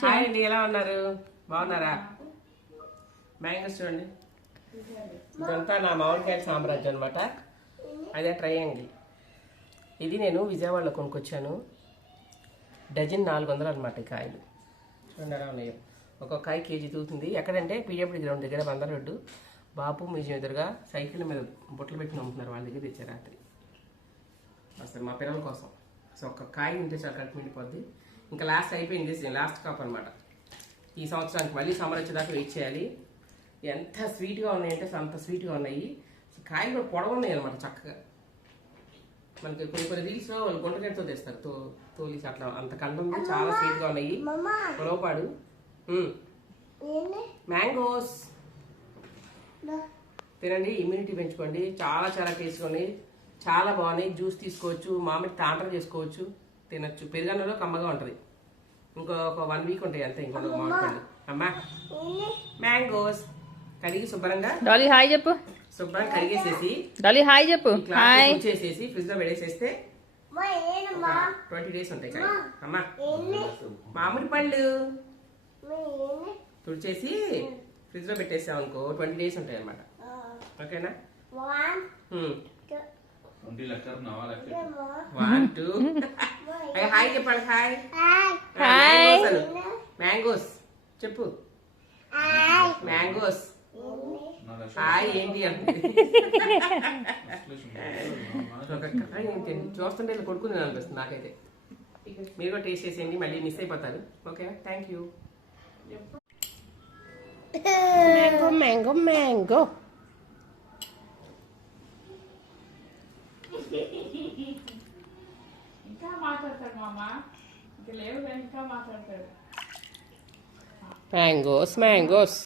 Hi అండి, ఎలా ఉన్నారు? బాగున్నారా? మ్యాంగోస్ చూడండి, ఇదంతా నా మామిడికాయల సామ్రాజ్యం అనమాట. అదే ట్రయాంగిల్. ఇది నేను విజయవాడలో కొనుక్కొచ్చాను. డజన్ 400 అనమాట ఈ కాయలు. చూడండి ఎలా ఉన్నాయో. ఒక్కొక్క కాయ కేజీ తూగుతుంది. ఎక్కడంటే పీడబ్ల్యూ గ్రౌండ్ దగ్గర బందర్ రోడ్డు బాపు మ్యూజియం ఎదురుగా సైకిల్ మీద బుట్టలు పెట్టి నమ్ముతున్నారు. వాళ్ళ దగ్గర తెచ్చారు రాత్రి. అసలు మా పిల్లల కోసం అసలు ఒక్క కాయ ఉంటే చాలా కడుపు మిండిపోద్ది. ఇంకా లాస్ట్ అయిపోయింది, లాస్ట్ కాప్ అనమాట. ఈ సంవత్సరానికి మళ్ళీ సమ్మర్ వచ్చేదాకా వెయిట్ చేయాలి. ఎంత స్వీట్గా ఉన్నాయంటే అంత స్వీట్గా ఉన్నాయి. కాయలు కూడా పొడవు ఉన్నాయి అనమాట చక్కగా. మనకి కొన్ని రీల్స్లో వాళ్ళు గుంటగడ్డతో తెస్తారు, తోలిసి అట్లా అంత కండ ఉంది. చాలా స్వీట్గా ఉన్నాయి. పొడవుపాడు మ్యాంగోస్ తినండి, ఇమ్యూనిటీ పెంచుకోండి. చాలా చాలా టేస్ట్గా ఉన్నాయి, చాలా బాగున్నాయి. జ్యూస్ తీసుకోవచ్చు, మామిడి తాండ్ర చేసుకోవచ్చు, తినచ్చు. పెరుగన్నంలో కమ్మగా ఉంటుంది. ఇంకొక 1 వీక్ ఉంటాయి అంతే. ఇంకొక మామిడి అమ్మా మ్యాంగోస్ కడిగి శుభ్రంగా హాయ్ చెప్పు. శుభ్రంగా కడిగేసేసి హాయ్ చెప్పు. చేసేసి ఫ్రిడ్జ్ లో పెట్టేసేస్తే 20 డేస్ ఉంటాయి కదా అమ్మా. మామిడి పళ్ళు తుడిచేసి ఫ్రిడ్జ్ లో పెట్టేసాం అనుకో 20 డేస్ ఉంటాయి అన్నమాట. ఓకేనా? 1 2 హాయ్ చెప్పాలి. హాయ్ మ్యాంగోస్ చెప్పు. మ్యాంగోస్ హాయ్ ఏంటి అంటే చూస్తుంటే కొడుకుని అనిపిస్తుంది నాకైతే. మీరు కూడా టేస్ట్ చేసేయండి, మళ్ళీ మిస్ అయిపోతారు. Okay, thank you. Mango mango mango ఇంకా మాట్లాడతాడు మామ, ఇంకా లేవు ఇంకా మాట్లాడతాడు. Mangoes mangoes